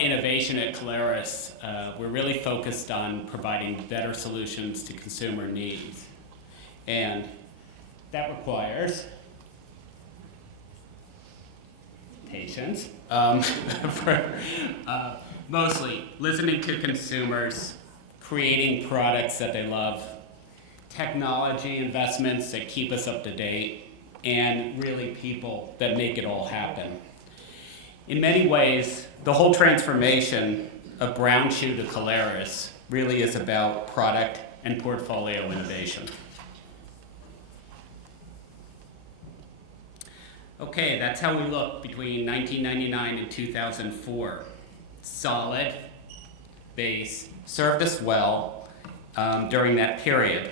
about innovation at Caleres, we're really focused on providing better solutions to consumer needs. And that requires patience, mostly listening to consumers, creating products that they love, technology investments that keep us up to date, and really people that make it all happen. In many ways, the whole transformation of Brown Shoe to Caleres really is about product and portfolio innovation. Okay, that's how we look between 1999 and 2004. Solid base, served us well during that period.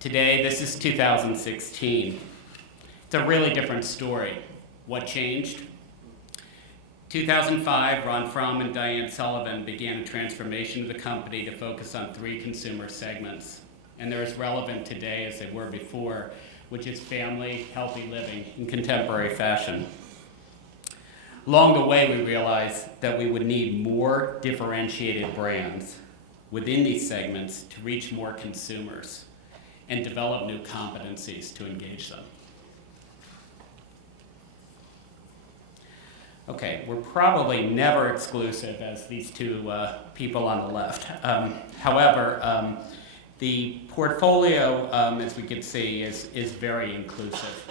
Today, this is 2016. It's a really different story. What changed? 2005, Ron Fromm and Diane Sullivan began a transformation of the company to focus on 3 consumer segments. And they're as relevant today as they were before, which is family, healthy living, and contemporary fashion. Along the way, we realized that we would need more differentiated brands within these segments to reach more consumers and develop new competencies to engage them. Okay, we're probably never exclusive as these two people on the left. However, the portfolio, as we can see, is very inclusive.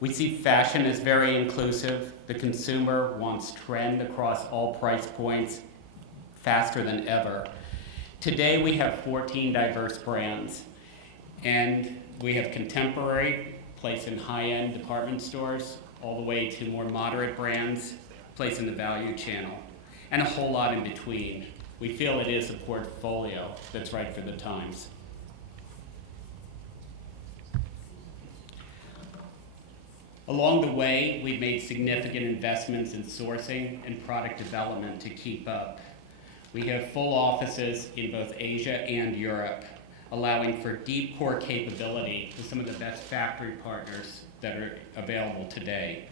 We see fashion as very inclusive. The consumer wants trend across all price points faster than ever. Today we have 14 diverse brands, and we have contemporary, placed in high-end department stores, all the way to more moderate brands, placed in the value channel, and a whole lot in between. We feel it is a portfolio that's right for the times. Along the way, we've made significant investments in sourcing and product development to keep up. We have full offices in both Asia and Europe, allowing for deep core capability with some of the best factory partners that are available today.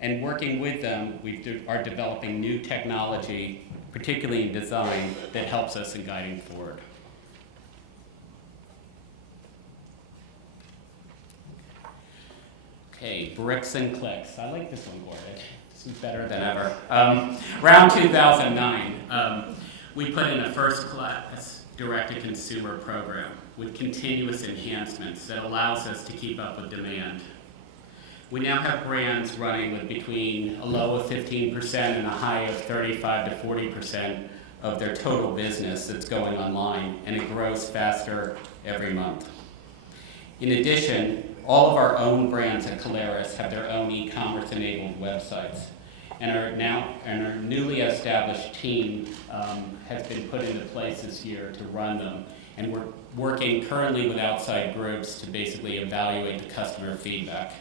And working with them, we are developing new technology, particularly in design, that helps us in guiding forward. Okay, bricks and clicks. I like this one, Gordon. This is better than ever. Around 2009, we put in a first-class direct-to-consumer program with continuous enhancements that allows us to keep up with demand. We now have brands running with between a low of 15% and a high of 35 to 40% of their total business that's going online, and it grows faster every month. In addition, all of our own brands at Caleres have their own e-commerce enabled websites, and our newly established team has been put into place this year to run them, and we're working currently with outside groups to basically evaluate the customer feedback.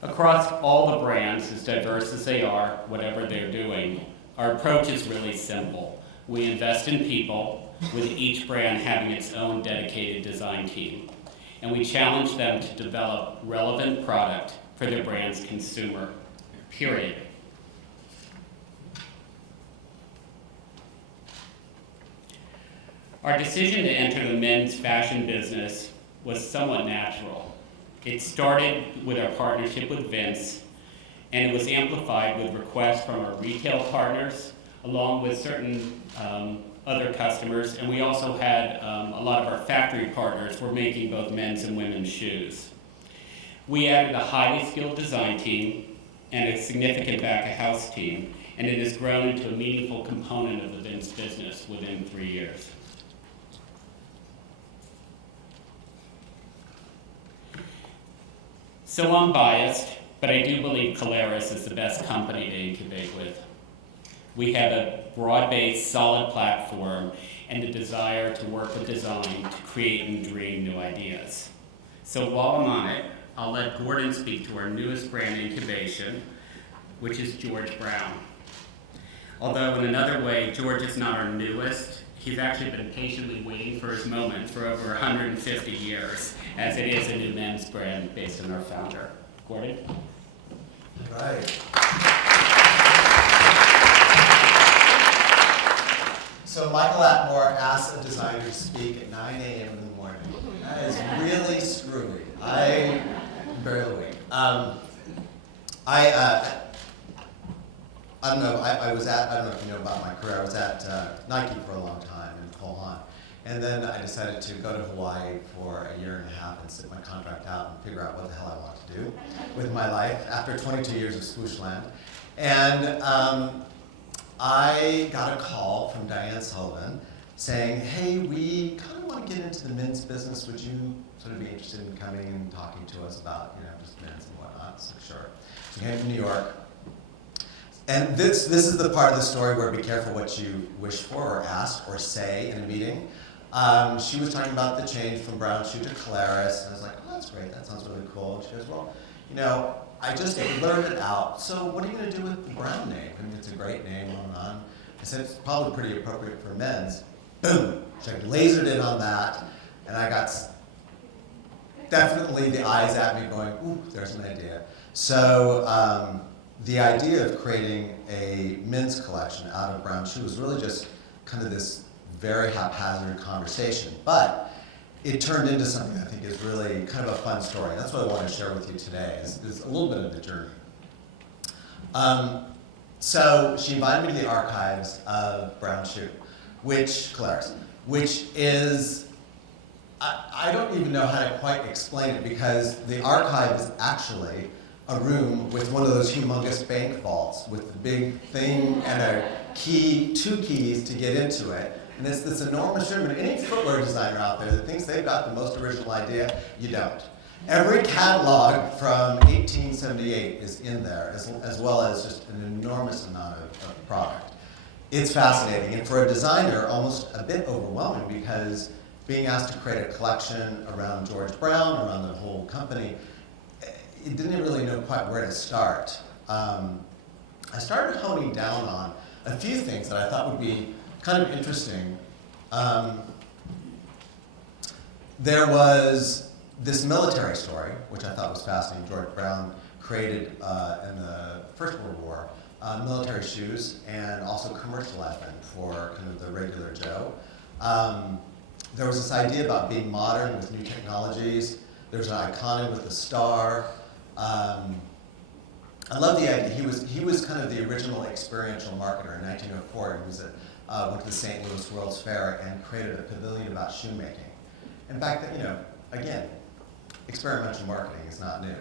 Across all the brands, as diverse as they are, whatever they're doing, our approach is really simple. We invest in people, with each brand having its own dedicated design team. And we challenge them to develop relevant product for their brand's consumer, period. Our decision to enter the men's fashion business was somewhat natural. It started with our partnership with Vince, and it was amplified with requests from our retail partners, along with certain other customers, and we also had a lot of our factory partners were making both men's and women's shoes. We added a highly skilled design team and a significant back-of-house team, and it has grown into a meaningful component of the Vince business within 3 years. So I'm biased, but I do believe Caleres is the best company to incubate with. We have a broad-based, solid platform and the desire to work with design to create and dream new ideas. So while I'm on it, I'll let Gordon speak to our newest brand incubation, which is George Brown. Although in another way, George is not our newest, He's actually been patiently waiting for his moment for over 150 years, as it is a new men's brand based on our founder. Gordon? Right. So Michael Atmore asked a designer to speak at 9 a.m. in the morning. That is really screwy. I'm barely awake. I don't know if you know about my career. I was at Nike for a long time in Cole Haan. And then I decided to go to Hawaii for a year and a half and sit my contract out and figure out what the hell I want to do with my life after 22 years of swooshland. And I got a call from Diane Sullivan saying, hey, we kind of want to get into the men's business. Would you sort of be interested in coming and talking to us about, just men's and whatnot? So sure. So I came to New York. And this is the part of the story where be careful what you wish for or ask or say in a meeting. She was talking about the change from brown shoe to Caleres, and I was like, oh, that's great, that sounds really cool. And she goes, well, I just blurted it out, so what are you going to do with the brown name? I mean, it's a great name, on. I said, it's probably pretty appropriate for men's. Boom! She lasered in on that, and I got definitely the eyes at me going, ooh, there's an idea. So the idea of creating a men's collection out of brown shoe was really just kind of this very haphazard conversation, but it turned into something I think is really kind of a fun story. That's what I want to share with you today, is a little bit of the journey. So she invited me to the archives of Brown Shoe, Caleres, which is, I don't even know how to quite explain it, because the archive is actually a room with one of those humongous bank vaults with the big thing and a key, 2 keys to get into it. And it's this enormous room, and any footwear designer out there that thinks they've got the most original idea, you don't. Every catalog from 1878 is in there, as well as just an enormous amount of product. It's fascinating, and for a designer, almost a bit overwhelming, because being asked to create a collection around George Brown, around the whole company, it didn't really know quite where to start. I started honing down on a few things that I thought would be kind of interesting. There was this military story, which I thought was fascinating. George Brown created in the First World War military shoes and also commercialized them for kind of the regular Joe. There was this idea about being modern with new technologies. There's an iconic with a star. I love the idea. He was kind of the original experiential marketer in 1904. He was went to the St. Louis World's Fair and created a pavilion about shoemaking. And back then, again, experimental marketing is not new.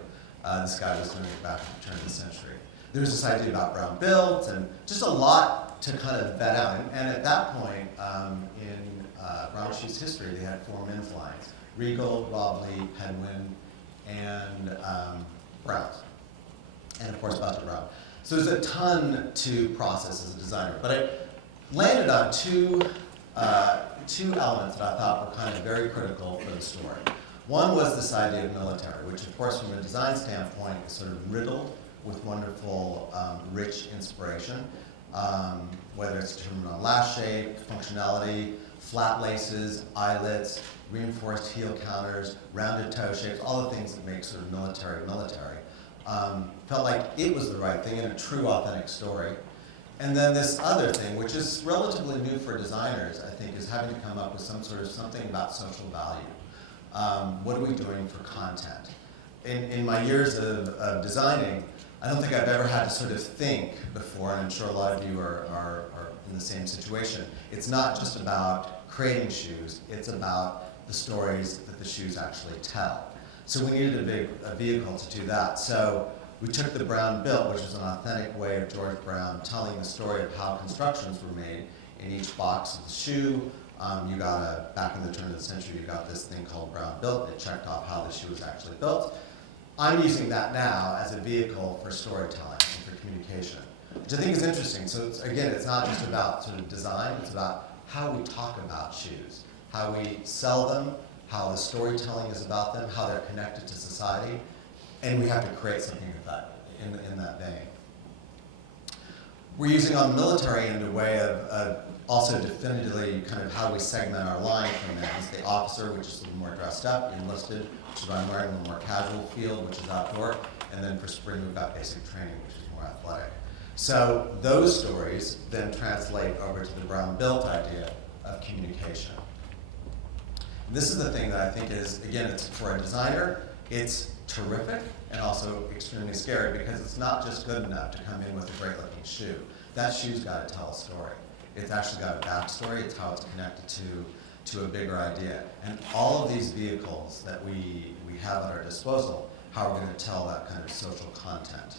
This guy was doing it back at the turn of the century. There was this idea about brown built and just a lot to kind of vet out. And at that point, in Brown Shoe's history, they had 4 men's lines: Regal, Robley, Penguin, and Browns. And of course, Buster Brown. So there's a ton to process as a designer. But I landed on two elements that I thought were kind of very critical for the story. One was this idea of military, which of course from a design standpoint is sort of riddled with wonderful, rich inspiration, whether it's determined on lash shape, functionality, flat laces, eyelets, reinforced heel counters, rounded toe shapes, all the things that make sort of military. Felt like it was the right thing and a true, authentic story. And then this other thing, which is relatively new for designers, I think, is having to come up with something about social value. What are we doing for content? In my years of designing, I don't think I've ever had to sort of think before, and I'm sure a lot of you are in the same situation. It's not just about creating shoes, it's about the stories that the shoes actually tell. So we needed a vehicle to do that. So we took the Brown Built, which is an authentic way of George Brown telling the story of how constructions were made in each box of the shoe. Back in the turn of the century, you got this thing called Brown Built. It checked off how the shoe was actually built. I'm using that now as a vehicle for storytelling and for communication, which I think is interesting. So it's not just about sort of design, it's about how we talk about shoes, how we sell them, how the storytelling is about them, how they're connected to society, and we have to create something of that in that vein. We're using on the military end a way of also definitively kind of how we segment our line from that. Is the officer, which is a little more dressed up, enlisted, which is what I'm wearing, a little more casual field, which is outdoor, and then for spring we've got basic training, which is more athletic. So those stories then translate over to the brown-built idea of communication. And this is the thing that I think is, again, it's for a designer, it's terrific and also extremely scary because it's not just good enough to come in with a great looking shoe. That shoe's got to tell a story. It's actually got a backstory. It's how it's connected to a bigger idea. And all of these vehicles that we have at our disposal, how we're going to tell that kind of social content.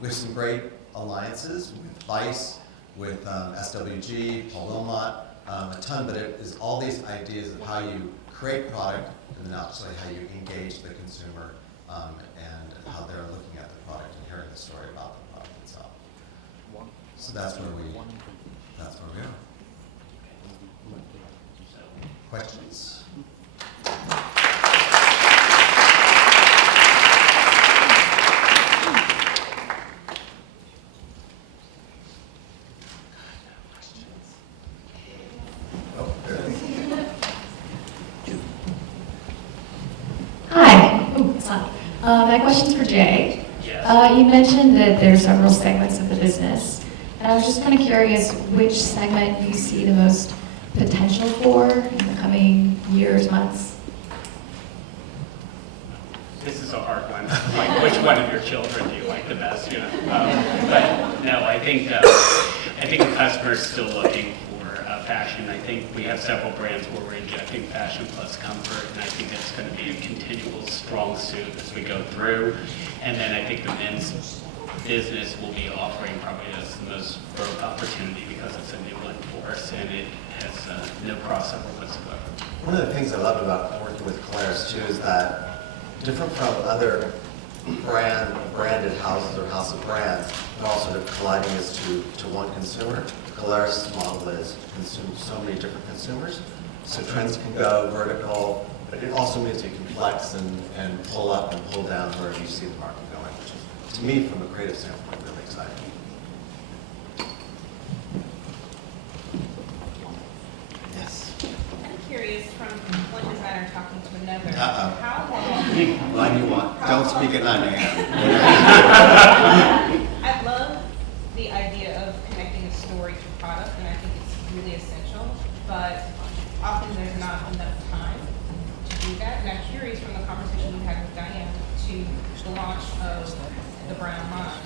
We have some great alliances with Vice, with SWG, Paul Wilmot, a ton, but it is all these ideas of how you create product and then actually how you engage the consumer and how they're looking at the product and hearing the story about the product itself. So that's where we are. Questions? Hi. Ooh, it's on. My question's for Jay. Yes. You mentioned that there are several segments of the business, and I was just kind of curious which segment you see the most potential for in the coming years, months. This is a hard one. Like, which one of your children do you like the best? You know, but no, I think the customer is still looking for fashion. I think we have several brands where we're injecting fashion plus comfort, and I think that's going to be a continual strong suit as we go through. And then I think the men's business will be offering probably us the most growth opportunity because it's a new one for us, and it has no crossover whatsoever. One of the things I loved about working with Caleres too is that different from other branded houses or house of brands, they're all sort of colliding as to one consumer. Caleres' model is consume so many different consumers, so trends can go vertical, but it also means you can flex and pull up and pull down wherever you see the market going, which is, to me, from a creative standpoint, really exciting. Yes. I'm curious, from one designer talking to another, Uh-oh. how long... Line you want. Don't speak at 9 a.m. I love the idea of connecting a story to product, and I think it's really essential, but often there's not enough time to do that. And I'm curious, from the conversation you had with Diane to the launch of the Brown line,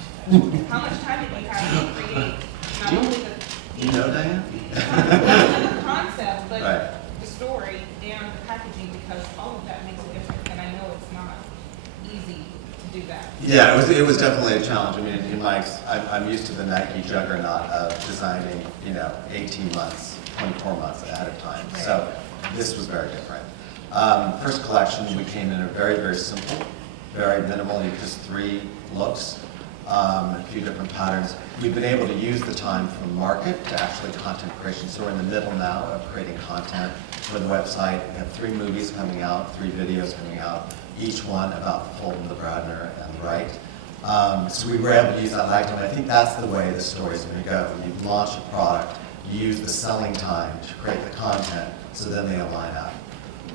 how much time did you have to create not only the You know Diane? the concept, but Right. the story and the packaging, because all of that makes a difference, and I know it's not easy to do that. Yeah, it was definitely a challenge. I mean, in my, I'm used to the Nike juggernaut of designing, 18 months, 24 months ahead of time. So this was very different. First collection, we came in a very, very simple, very minimal, just 3 looks, a few different patterns. We've been able to use the time from market to actually content creation. So we're in the middle now of creating content for the website. We have 3 movies coming out, 3 videos coming out, each one about the Fulton, the Bradner, and the Wright. So we were able to use that lag time. I think that's the way the story's going to go. When you launch a product, you use the selling time to create the content, so then they align up.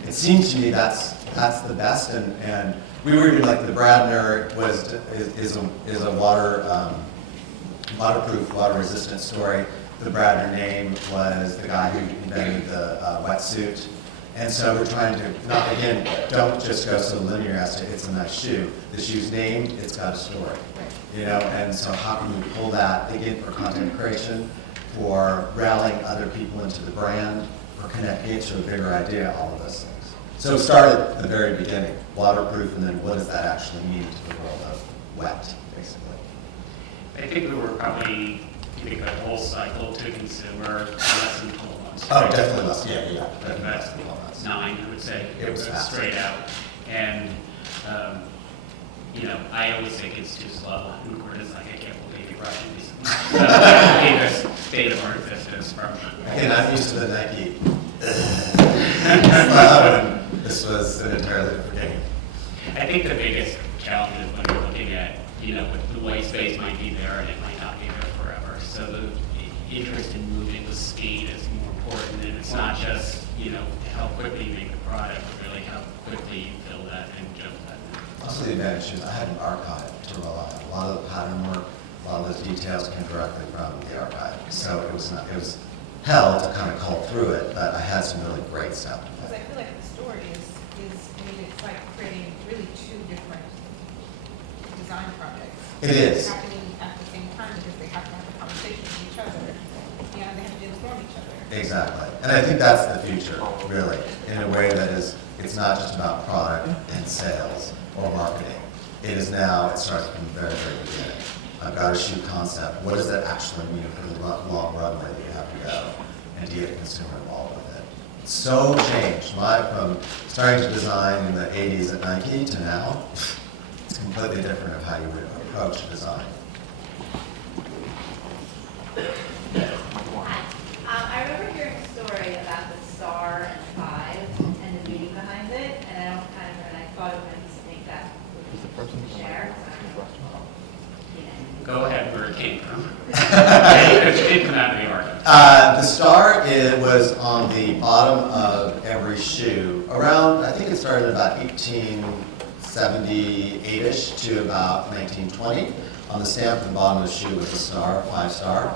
It seems to me that's the best, and we were even like the Bradner is a waterproof, water-resistant story. The Bradner name was the guy who invented the wetsuit. And so we're trying to, not again, don't just go so linear as to it's a nice shoe. The shoe's named, it's got a story. And so how can we pull that, again, for content creation, for rallying other people into the brand, for connecting it to a bigger idea, all of those things. So it started at the very beginning, waterproof, and then what does that actually mean to the world of wet, basically? I think we were probably giving a whole cycle to consumer less than 12 months. Oh, definitely less, yeah. That's 9, I would say. It was fast. Straight out. And, I always think it's too slow. And Gordon's like, I can't believe you're rushing these. So, the state of our existence from. Again, I'm used to the Nike. This was an entirely different game. I think the biggest challenge is when you're looking at, the white space might be there and it might not be there forever. so the interest in moving with speed is more important, and it's not just, how quickly you make the product, but really how quickly you fill that and jump that. Also, the advantage is I had an archive to rely on. A lot of the pattern work, a lot of those details came directly from the archive. So it was hell to kind of cull through it, but I had some really great stuff. Because I feel like the story is, it's like creating really two different design projects. It is. Happening at the same time because they have to have a conversation with each other, and they have to inform each other. Exactly. And I think that's the future, really, in a way that it's not just about product and sales or marketing. It is now, it starts from the very, very beginning. I've got a shoe concept. What does that actually mean for the long runway that you have to go, and to get a consumer involved with it? It's so changed. From starting to design in the 80s at Nike to now, it's completely different of how you would approach design. I remember hearing a story about the star and 5 and the meaning behind it, and I thought it might be something that would share. Go ahead where it came from. It did come out of the archive. The star was on the bottom of every shoe around, I think it started about 1878-ish to about 1920. On the stamp at the bottom of the shoe was a star, 5-star,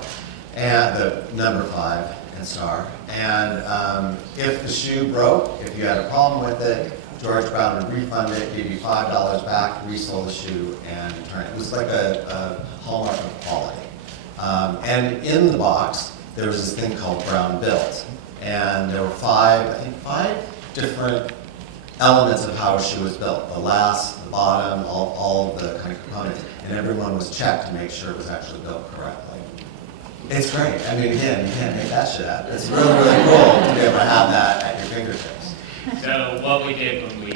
and the number 5 and star. And if the shoe broke, if you had a problem with it, George Brown would refund it, give you $5 back, resell the shoe, and return it. It was like a hallmark of quality. And in the box, there was this thing called Brown Built. And there were 5 different elements of how a shoe was built. The last, the bottom, all of the kind of components. And everyone was checked to make sure it was actually built correctly. It's great. I mean, again, you can't make that shit up. It's really, really cool to be able to have that at your fingertips. So what we did when we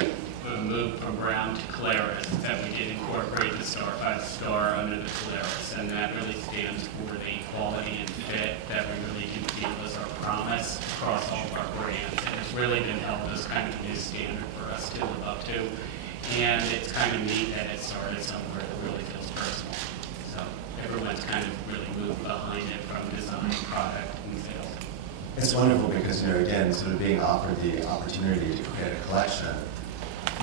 moved from Brown to Caleres is that we did incorporate the star by the star under the Caleres, and that really stands for the quality and fit that we really can feel is our promise across all of our brands. And it's really been held as kind of a new standard for us to live up to. And it's kind of neat that it started somewhere that really feels personal. So everyone's kind of really moved behind it from design, product, and sales. It's wonderful because, again, sort of being offered the opportunity to create a collection.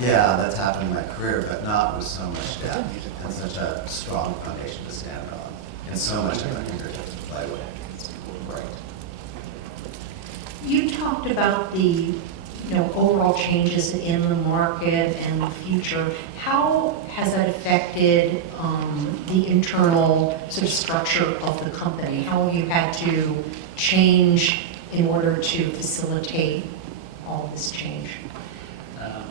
Yeah, that's happened in my career, but not with so much depth and such a strong foundation to stand on, and so much at my fingertips to play with. It's great. You talked about the overall changes in the market and the future. How has that affected the internal sort of structure of the company? How have you had to change in order to facilitate all this change?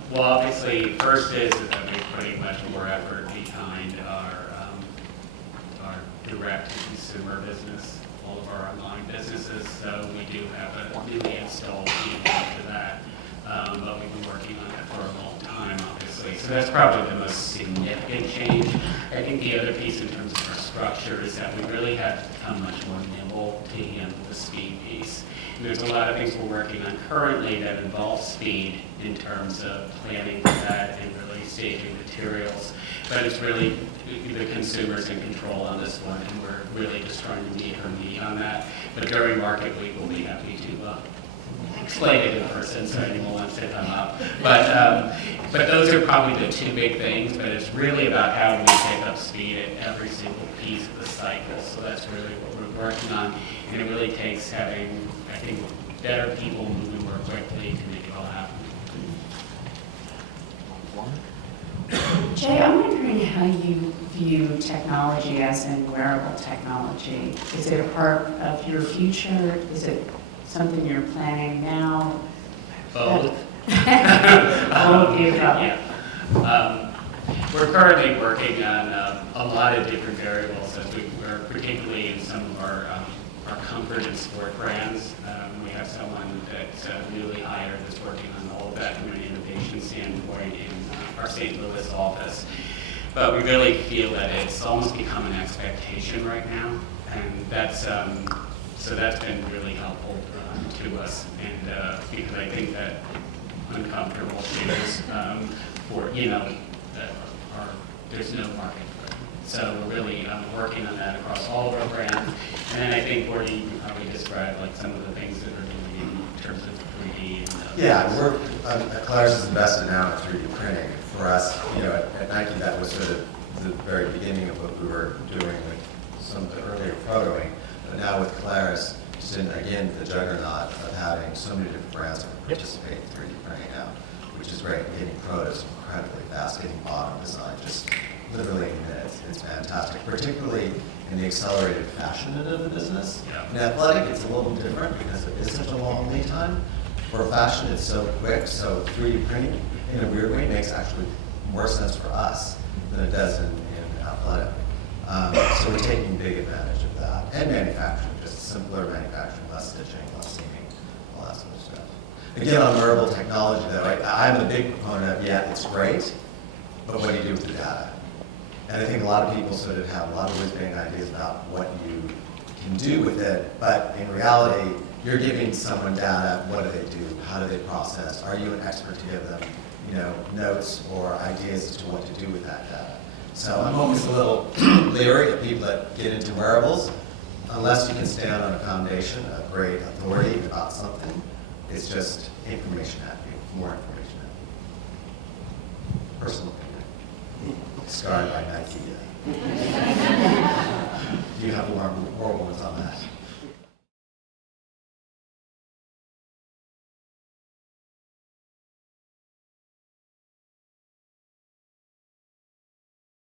Well, obviously, first is that we're putting much more effort behind our direct-to-consumer business, all of our online businesses. So we do have a newly installed team after that, but we've been working on it for a long time, obviously. So that's probably the most significant change. I think the other piece in terms of our structure is that we really have to become much more nimble to handle the speed piece. And there's a lot of things we're working on currently that involve speed in terms of planning for that and really staging materials. But it's really the consumer's in control on this one, and we're really just trying to meet her need on that. But during market week, we'll be happy to explain it in person so anyone wants to come up. But those are probably the two big things, but it's really about how do we pick up speed at every single piece of the cycle. So that's really what we're working on. And it really takes having, I think, better people moving more quickly to make it all happen. Jay, I'm wondering how you view technology as in wearable technology. Is it a part of your future? Is it something you're planning now? Both. All of you. Yeah. We're currently working on a lot of different variables as we're particularly in some of our comfort and sport brands. We have someone that's newly hired that's working on all of that from an innovation standpoint in our St. Louis office. But we really feel that it's almost become an expectation right now, and that's so that's been really helpful to us. And because I think that uncomfortable shoes for that there's no market for it. So we're really working on that across all of our brands. And then I think Gordy, you can probably describe like some of the things that are doing in terms of 3D. And, Yeah, we're, Caleres is invested now in 3D printing. For us, you know, at Nike, that was sort of the very beginning of what we were doing with some of the earlier protoing. But now with Caleres, just in, again, the juggernaut of having so many different brands that participate in 3D printing now, which is great. Getting protos incredibly fast, getting bottom design just literally in minutes. It's fantastic, particularly in the accelerated fashion end of the business. Yeah. In athletic, it's a little different because it is such a long lead time. For fashion, it's so quick, so 3D printing, in a weird way, makes actually more sense for us than it does in athletic. So we're taking big advantage of that. And manufacturing, just simpler manufacturing, less stitching, less seaming, all that sort of stuff. Again, on wearable technology, though, I'm a big proponent of, yeah, it's great, but what do you do with the data? And I think a lot of people sort of have a lot of whiz-bang ideas about what you can do with it, but in reality, you're giving someone data, what do they do? How do they process? Are you an expert to give them, you know, notes or ideas as to what to do with that data? So I'm always a little leery of people that get into wearables, unless you can stand on a foundation of great authority about something. It's just information at you, more information at you. Personal opinion. Scarred by Nike.